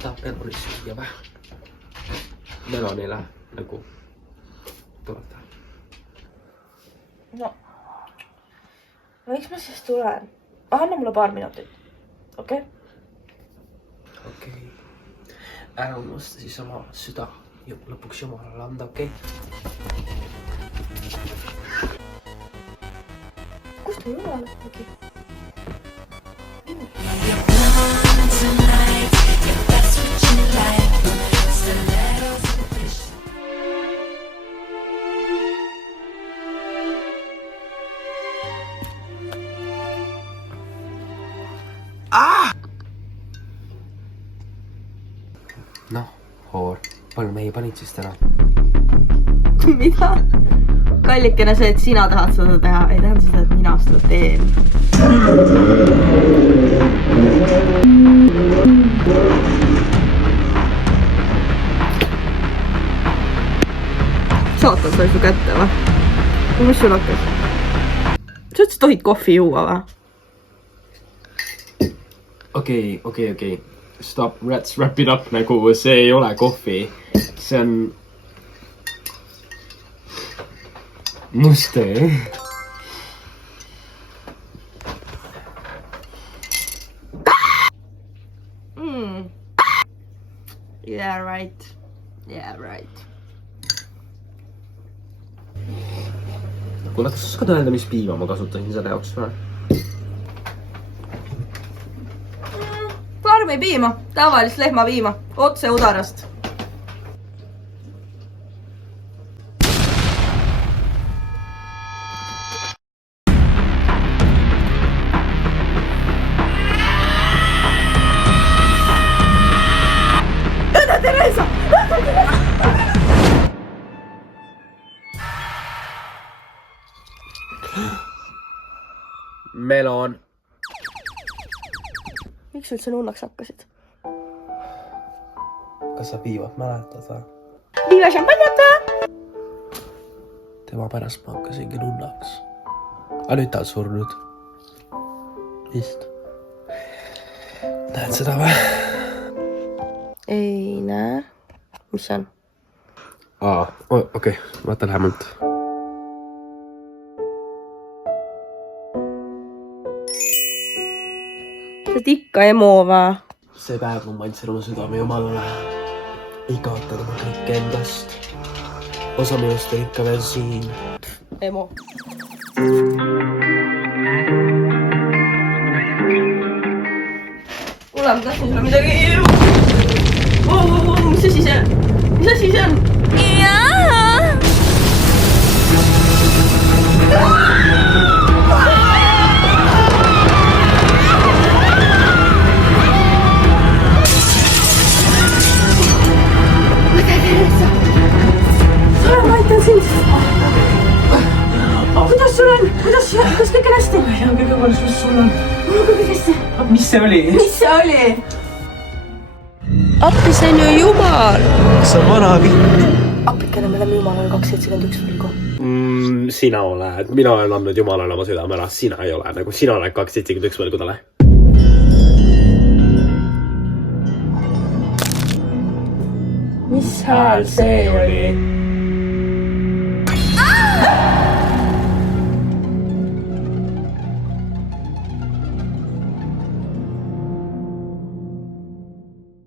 Tapkan olisi ja vähän melonilla joku No, miks ma siis tulen? Anna mulle paar minutit, okei? Okei. Ära unusta siis oma süda ja lõpuks Jumalale anda, okei? Kust mu Jumal nägi? Noh, Hoor, palju meie panid siis täna? Mida? Kallikene see, et sina tahad seda teha, ei tähenda seda, et mina seda teen. Saatan sai su kätte või? Mis sul hakkas? Sa üldse tohid kohvi juua või? Okei. Stop, let's wrap it up, nagu see ei ole kohvi. See on must tee. Yeah, right. Kuule, kas sa oskad öelda, mis piima ma kasutasin selle jaoks või? Farmipiima, tavalist lehmapiima, otse udarast. Õde Teresa! Melon. Miks üldse nunnaks hakkasid? Kas sa piivat mäletad või? Viiva šampanjat või? Tema pärast ma hakkasingi nunnaks. Aga nüüd ta on surnud. Vist. Näed seda või? Ei näe. Mis see on? Okei, vaata lähemalt. Sa oled ikka emo või? See päev ma andsin oma südame Jumalale. Ei kaotanud ma kõike endast. Osa minust on ikka veel siin. Emo. Kuule, ma tahtsin sulle midagi... Mis asi see on? Mis asi see on? Kuidas sul on? Kuidas kõik on hästi? Ei tea, kõige parem, mis sul on. Mul on kõik hästi. Mis see oli? Mis see oli? Appi, see on ju Jumal. See on vana vitt. Appikene, me oleme Jumalale 271 võlgu. Sina oled. Mina olen andnud Jumalale oma südame ära. Sina ei ole. Nagu sina oled 271 võlgu talle. Mis hääl see oli?